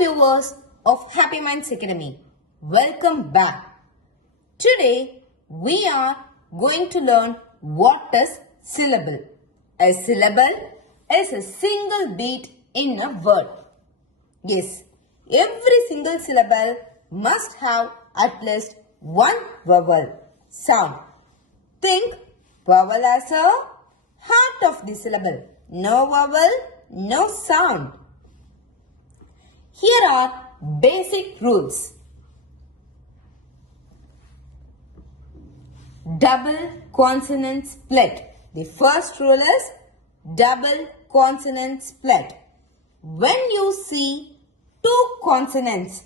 viewers of Happy Minds Academy, welcome back. Today we are going to learn what is syllable. A syllable is a single beat in a word. Yes, every single syllable must have at least one vowel sound. Think vowel as a heart of the syllable. No vowel, no sound. Here are basic rules. Double consonant split. The first rule is double consonant split. When you see two consonants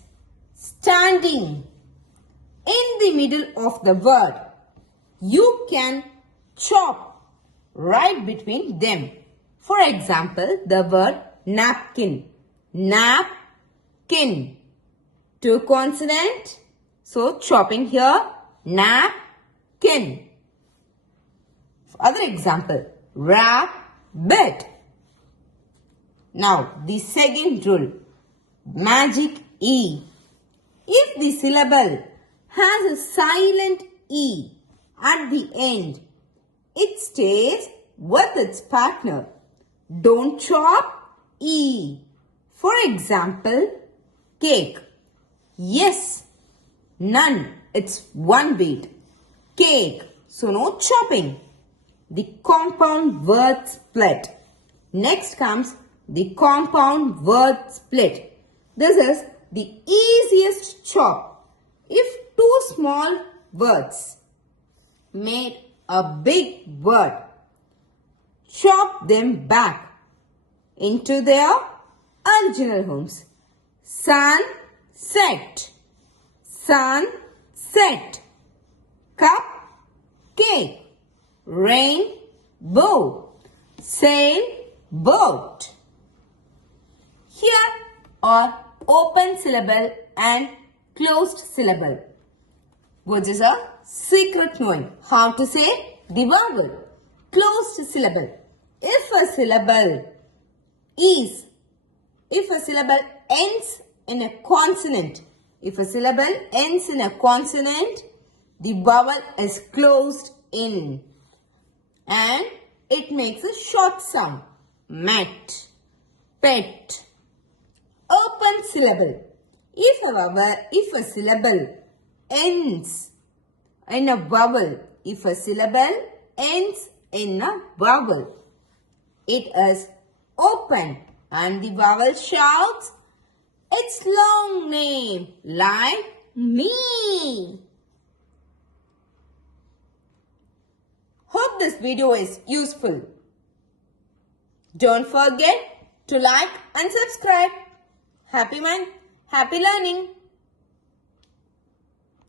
standing in the middle of the word, you can chop right between them. For example, the word napkin. Napkin. Two consonant. So chopping here. Napkin. Other example. Rabbit. Now the second rule. Magic E. If the syllable has a silent E at the end, it stays with its partner. Don't chop E. For example, cake. Yes, none. It's one beat. Cake. So no chopping. The compound word split. Next comes the compound word split. This is the easiest chop. If two small words made a big word, chop them back into their original homes. Sunset. Sunset. Cup. Cake. Rainbow. Sailboat. Here are open syllable and closed syllable, which is a secret knowing how to say the vowel. Closed syllable. If a syllable ends in a consonant, the vowel is closed in and it makes a short sound. Met, pet. Open syllable. If a syllable ends in a vowel, it is open and the vowel shouts its long name like me. Hope this video is useful. Don't forget to like and subscribe. Happy Mind, happy learning.